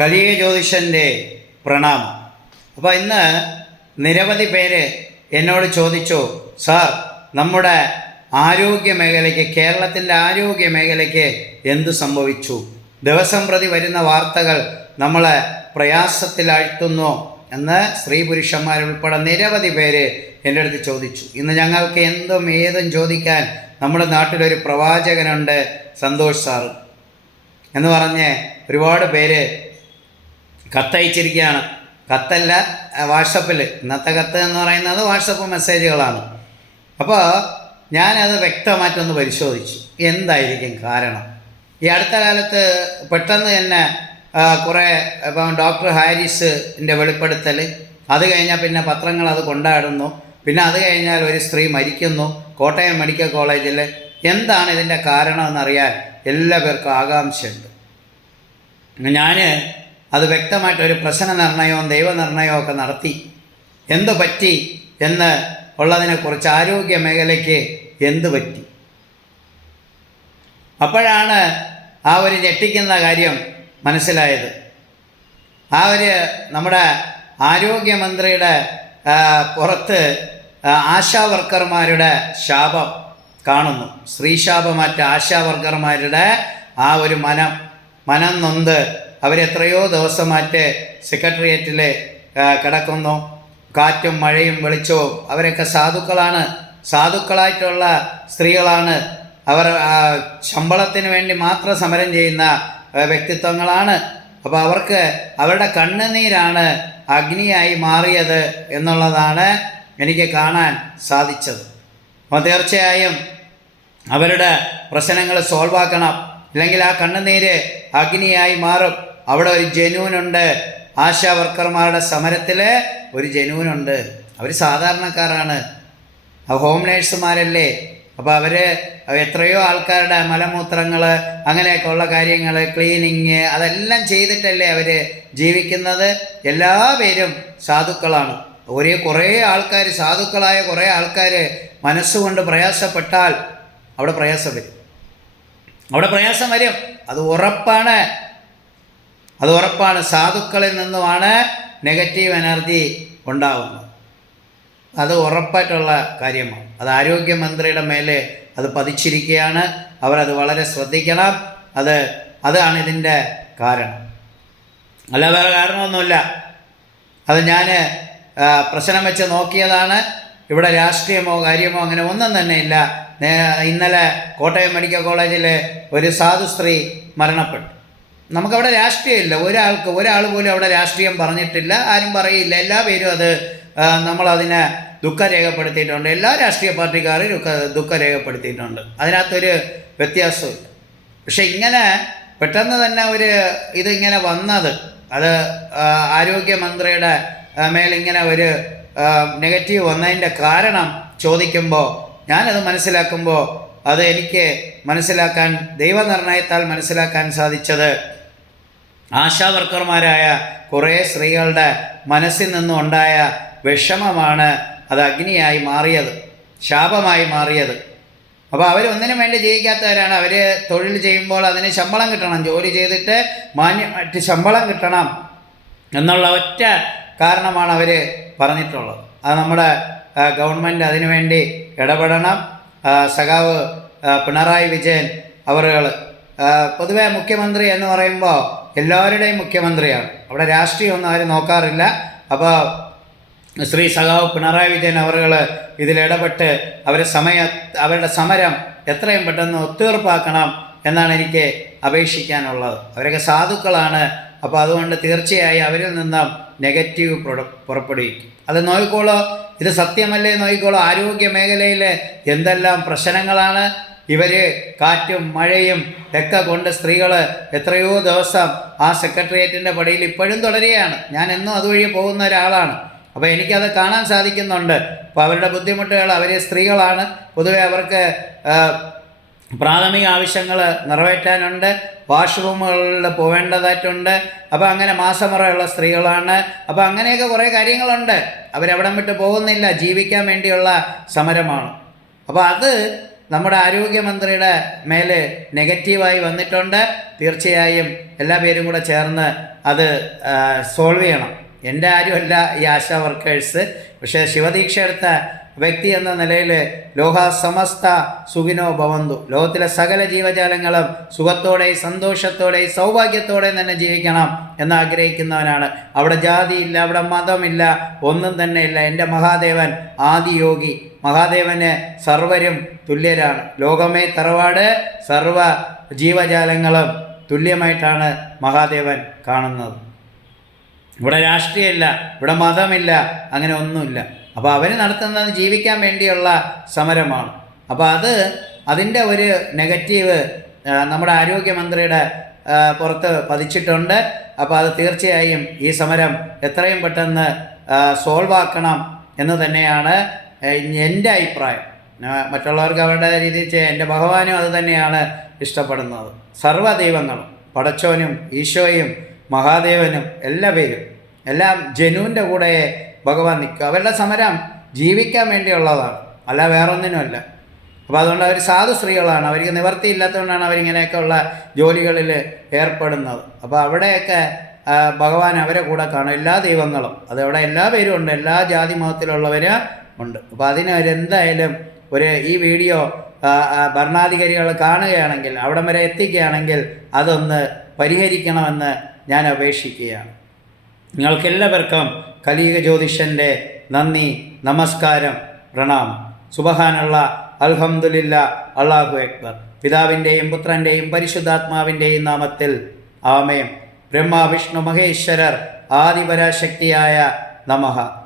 കലിയ ജ്യോതിഷന്റെ പ്രണാമം. അപ്പോൾ ഇന്ന് നിരവധി പേര് എന്നോട് ചോദിച്ചു സാർ നമ്മുടെ ആരോഗ്യ മേഖലയ്ക്ക് കേരളത്തിന്റെ ആരോഗ്യ മേഖലയ്ക്ക് എന്തു സംഭവിച്ചു? ദിവസം പ്രതി വരുന്ന വാർത്തകൾ നമ്മളെ പ്രയാസത്തിലാഴ്ത്തുന്നു. എന്ന് സ്ത്രീ പുരുഷന്മാരുൾപ്പെടെ നിരവധി പേര് എന്റെ അടുത്ത് ചോദിച്ചു. ഇന്ന് ഞങ്ങൾക്ക് എന്തും ഏതും ചോദിക്കാൻ നമ്മുടെ നാട്ടിലൊരു പ്രവാചകനുണ്ട് സന്തോഷ് സാറ് എന്ന് പറഞ്ഞ് ഒരുപാട് പേര് കത്തയച്ചിരിക്കുകയാണ്. കത്തല്ല വാട്സപ്പിൽ ഇന്നത്തെ കത്ത് എന്ന് പറയുന്നത് വാട്സപ്പ് മെസ്സേജുകളാണ്. അപ്പോൾ ഞാനത് വ്യക്തമായിട്ടൊന്ന് പരിശോധിച്ചു. എന്തായിരിക്കും കാരണം? ഈ അടുത്ത കാലത്ത് പെട്ടെന്ന് തന്നെ കുറേ ഇപ്പം ഡോക്ടർ ഹാരിസിന്റെ വെളിപ്പെടുത്തൽ അത് കഴിഞ്ഞാൽ പിന്നെ പത്രങ്ങൾ അത് കൊണ്ടാടുന്നു. പിന്നെ അത് കഴിഞ്ഞാൽ ഒരു സ്ത്രീ മരിക്കുന്നു. കോട്ടയം മെഡിക്കൽ കോളേജിൽ എന്താണ് ഇതിന്റെ കാരണമെന്നറിയാൻ എല്ലാ പേർക്കും ആകാംക്ഷയുണ്ട്. ഞാൻ അത് വ്യക്തമായിട്ടൊരു പ്രശ്ന നിർണയവും ദൈവനിർണയവും ഒക്കെ നടത്തി. എന്ത് പറ്റി എന്ന് ഉള്ളതിനെക്കുറിച്ച് ആരോഗ്യ മേഖലയ്ക്ക് എന്ത് പറ്റി? അപ്പോഴാണ് ആ ഒരു ഞെട്ടിക്കുന്ന കാര്യം മനസ്സിലായത്. ആ ഒരു നമ്മുടെ ആരോഗ്യമന്ത്രിയുടെ പുറത്ത് ആശാവർക്കർമാരുടെ ആശാ വർക്കർമാരുടെ ശാപം കാണുന്നു. സ്ത്രീശാപമാറ്റ ആശാവർക്കർമാരുടെ ആ ഒരു മനം മനം നൊന്ത് അവരെത്രയോ ദിവസമായിട്ട് സെക്രട്ടേറിയറ്റിൽ കിടക്കുന്നു. കാറ്റും മഴയും വെളിച്ചവും. അവരൊക്കെ സാധുക്കളാണ്. സാധുക്കളായിട്ടുള്ള സ്ത്രീകളാണ്. അവർ ശമ്പളത്തിന് വേണ്ടി മാത്രം സമരം ചെയ്യുന്ന വ്യക്തിത്വങ്ങളാണ്. അപ്പോൾ അവർക്ക് അവരുടെ കണ്ണുനീരാണ് അഗ്നിയായി മാറിയത് എന്നുള്ളതാണ് എനിക്ക് കാണാൻ സാധിച്ചത്. അപ്പോൾ തീർച്ചയായും അവരുടെ പ്രശ്നങ്ങൾ സോൾവാക്കണം. ഇല്ലെങ്കിൽ ആ കണ്ണുനീര് അഗ്നിയായി മാറും. അവിടെ ഒരു ജനൂനുണ്ട് ആശാ വർക്കർമാരുടെ സമരത്തിൽ ഒരു ജനൂനുണ്ട് അവർ സാധാരണക്കാരാണ്. ഹോം നേഴ്സുമാരല്ലേ? അപ്പോൾ അവർ എത്രയോ ആൾക്കാരുടെ മലമൂത്രങ്ങൾ അങ്ങനെയൊക്കെ ഉള്ള കാര്യങ്ങൾ ക്ലീനിങ് അതെല്ലാം ചെയ്തിട്ടല്ലേ അവർ ജീവിക്കുന്നത്? എല്ലാ പേരും സാധുക്കളാണ്. ഒരേ കുറേ ആൾക്കാർ സാധുക്കളായ കുറേ ആൾക്കാർ മനസ്സുകൊണ്ട് പ്രയാസപ്പെട്ടാൽ അവിടെ പ്രയാസം വരും. അവിടെ പ്രയാസം വരും. അത് ഉറപ്പാണ്. അത് ഉറപ്പാണ്. സാധുക്കളിൽ നിന്നുമാണ് നെഗറ്റീവ് എനർജി ഉണ്ടാകുന്നത് അത് ഉറപ്പായിട്ടുള്ള കാര്യമാണ്. അത് ആരോഗ്യമന്ത്രിയുടെ മേലെ അത് പതിച്ചിരിക്കുകയാണ്. അവരത് വളരെ ശ്രദ്ധിക്കണം. അത് അതാണ് ഇതിന്റെ കാരണം. അല്ല വേറെ കാരണമൊന്നുമില്ല. അത് ഞാൻ പ്രശ്നം വെച്ച് നോക്കിയതാണ്. ഇവിടെ രാഷ്ട്രീയമോ കാര്യമോ അങ്ങനെ ഒന്നും തന്നെ ഇല്ല. ഇന്നലെ കോട്ടയം മെഡിക്കൽ കോളേജിലെ ഒരു സാധു സ്ത്രീ മരണപ്പെട്ടു. നമുക്കവിടെ രാഷ്ട്രീയമില്ല. ഒരാൾക്ക് ഒരാൾ പോലും അവിടെ രാഷ്ട്രീയം പറഞ്ഞിട്ടില്ല. ആരും പറയില്ല. എല്ലാ പേരും അത് നമ്മളതിനെ ദുഃഖം രേഖപ്പെടുത്തിയിട്ടുണ്ട് എല്ലാ രാഷ്ട്രീയ പാർട്ടിക്കാരും ദുഃഖ രേഖപ്പെടുത്തിയിട്ടുണ്ട് അതിനകത്തൊരു വ്യത്യാസമില്ല പക്ഷെ ഇങ്ങനെ പെട്ടെന്ന് തന്നെ ഒരു ഇതിങ്ങനെ വന്നത് അത് ആരോഗ്യമന്ത്രിയുടെ മേലിങ്ങനെ ഒരു നെഗറ്റീവ് വന്നതിന്റെ കാരണം ചോദിക്കുമ്പോൾ ഞാനത് മനസ്സിലാക്കുമ്പോൾ അത് എനിക്ക് മനസ്സിലാക്കാൻ ദൈവനിർണയത്താൽ മനസ്സിലാക്കാൻ സാധിച്ചത് ആശാ വർക്കർമാരായ കുറേ സ്ത്രീകളുടെ മനസ്സിൽ നിന്നും ഉണ്ടായ വിഷമമാണ് അത് അഗ്നിയായി മാറിയത് ശാപമായി മാറിയത്. അപ്പോൾ അവർ ഒന്നിനും വേണ്ടി ജീവിക്കാത്തവരാണ്. അവർ തൊഴിൽ ചെയ്യുമ്പോൾ അതിന് ശമ്പളം കിട്ടണം ജോലി ചെയ്തിട്ട് മാന്യമായിട്ട് ശമ്പളം കിട്ടണം എന്നുള്ള ഒറ്റ കാരണമാണ് അവർ പറഞ്ഞിട്ടുള്ളത്. അത് നമ്മുടെ ഗവൺമെന്റ് അതിനുവേണ്ടി ഇടപെടണം. സഖാവ് പിണറായി വിജയൻ അവറുകൾ പൊതുവെ മുഖ്യമന്ത്രി എന്ന് പറയുമ്പോൾ എല്ലാവരുടെയും മുഖ്യമന്ത്രിയാണ്. അവിടെ രാഷ്ട്രീയമൊന്നും ആരും നോക്കാറില്ല. അപ്പോൾ ശ്രീ സഖാവ് പിണറായി വിജയൻ അവർ ഇതിലിടപെട്ട് അവരെ സമയ അവരുടെ സമരം എത്രയും പെട്ടെന്ന് ഒത്തീർപ്പാക്കണം എന്നാണ് എനിക്ക് അപേക്ഷിക്കാനുള്ളത്. അവരൊക്കെ സാധുക്കളാണ്. അപ്പോൾ അതുകൊണ്ട് തീർച്ചയായും അവരിൽ നിന്നും നെഗറ്റീവ് പുറപ്പെടുവിക്കും. അത് നോയിക്കോളോ ഇത് സത്യമല്ലേ നോയിക്കോളോ ആരോഗ്യ മേഖലയിൽ എന്തെല്ലാം പ്രശ്നങ്ങളാണ്? ഇവർ കാറ്റും മഴയും ഒക്കെ കൊണ്ട് സ്ത്രീകൾ എത്രയോ ദിവസം ആ സെക്രട്ടേറിയറ്റിന്റെ പടിയിൽ ഇപ്പോഴും തുടരുകയാണ്. ഞാൻ എന്നും അതുവഴി പോകുന്ന ഒരാളാണ്. അപ്പോൾ എനിക്കത് കാണാൻ സാധിക്കുന്നുണ്ട്. അപ്പോൾ അവരുടെ ബുദ്ധിമുട്ടുകൾ അവർ സ്ത്രീകളാണ്. പൊതുവെ അവർക്ക് പ്രാഥമിക ആവശ്യങ്ങൾ നിറവേറ്റാനുണ്ട്. വാഷ്റൂമുകളിൽ പോവേണ്ടതായിട്ടുണ്ട്. അപ്പോൾ അങ്ങനെ മാസമുറയുള്ള സ്ത്രീകളാണ്. അപ്പോൾ അങ്ങനെയൊക്കെ കുറേ കാര്യങ്ങളുണ്ട്. അവരവിടം വിട്ട് പോകുന്നില്ല. ജീവിക്കാൻ വേണ്ടിയുള്ള സമരമാണ്. അപ്പോൾ അത് നമ്മുടെ ആരോഗ്യമന്ത്രിയുടെ മേലെ നെഗറ്റീവായി വന്നിട്ടുണ്ട്. തീർച്ചയായും എല്ലാ പേരും കൂടെ ചേർന്ന് അത് സോൾവ് ചെയ്യണം. എന്റെ ആരുമല്ല ഈ ആശാ വർക്കേഴ്സ്. പക്ഷേ ശിവദീക്ഷ എടുത്ത വ്യക്തി എന്ന നിലയിൽ ലോക സമസ്ത സുഖിനോ ഭവന്തു. ലോകത്തിലെ സകല ജീവജാലങ്ങളും സുഖത്തോടെ സന്തോഷത്തോടെ സൗഭാഗ്യത്തോടെ തന്നെ ജീവിക്കണം എന്ന് ആഗ്രഹിക്കുന്നവനാണ് അവിടെ ജാതിയില്ല അവിടെ മതമില്ല ഒന്നും തന്നെ ഇല്ല. എന്റെ മഹാദേവൻ ആദിയോഗി മഹാദേവന് സർവരും തുല്യരാണ്. ലോകമേ തറവാട് സർവ ജീവജാലങ്ങളും തുല്യമായിട്ടാണ് മഹാദേവൻ കാണുന്നത്. ഇവിടെ രാഷ്ട്രീയമില്ല ഇവിടെ മതമില്ല അങ്ങനെ ഒന്നുമില്ല. അപ്പോൾ അവർ നടത്തുന്നത് ജീവിക്കാൻ വേണ്ടിയുള്ള സമരമാണ്. അപ്പോൾ അത് അതിന്റെ ഒരു നെഗറ്റീവ് നമ്മുടെ ആരോഗ്യമന്ത്രിയുടെ പുറത്ത് പതിച്ചിട്ടുണ്ട്. അപ്പോൾ അത് തീർച്ചയായും ഈ സമരം എത്രയും പെട്ടെന്ന് സോൾവ് ആക്കണം എന്ന് തന്നെയാണ് എന്റെ അഭിപ്രായം. മറ്റുള്ളവർക്ക് അവരുടെ രീതിയിൽ ചെയ്യാം എന്റെ ഭഗവാനും അത് തന്നെയാണ് ഇഷ്ടപ്പെടുന്നത്. സർവ ദൈവങ്ങളും പടച്ചോനും ഈശോയും മഹാദേവനും എല്ലാ പേരും എല്ലാം ജനുവിന്റെ കൂടെ ഭഗവാൻ നിൽക്കുക. അവരുടെ സമരം ജീവിക്കാൻ വേണ്ടിയുള്ളതാണ്. അല്ല വേറൊന്നിനുമല്ല. അപ്പോൾ അതുകൊണ്ട് അവർ സാധു സ്ത്രീകളാണ്. അവർക്ക് നിവർത്തിയില്ലാത്തതുകൊണ്ടാണ് അവരിങ്ങനെയൊക്കെയുള്ള ജോലികളിൽ ഏർപ്പെടുന്നത്. അപ്പോൾ അവിടെയൊക്കെ ഭഗവാൻ അവരെ കൂടെ കാണും. എല്ലാ ദൈവങ്ങളും അതവിടെ എല്ലാ പേരും ഉണ്ട്. എല്ലാ ജാതി മതത്തിലുള്ളവർ ഉണ്ട്. അപ്പോൾ അതിന് അവരെന്തായാലും ഒരു ഈ വീഡിയോ ഭരണാധികാരികൾ കാണുകയാണെങ്കിൽ അവിടം വരെ എത്തിക്കുകയാണെങ്കിൽ അതൊന്ന് പരിഹരിക്കണമെന്ന് ഞാൻ അപേക്ഷിക്കുകയാണ്. നിങ്ങൾക്കെല്ലാവർക്കും കലീക ജ്യോതിഷന്റെ നന്ദി നമസ്കാരം പ്രണാമം. സുബഹാനുള്ള അൽഹംദുലില്ല അള്ളാഹു അക്ബർ. പിതാവിന്റെയും പുത്രന്റെയും പരിശുദ്ധാത്മാവിന്റെയും നാമത്തിൽ ആമേം ബ്രഹ്മ വിഷ്ണു മഹേശ്വരർ ആദിപരാശക്തിയായ നമഃ.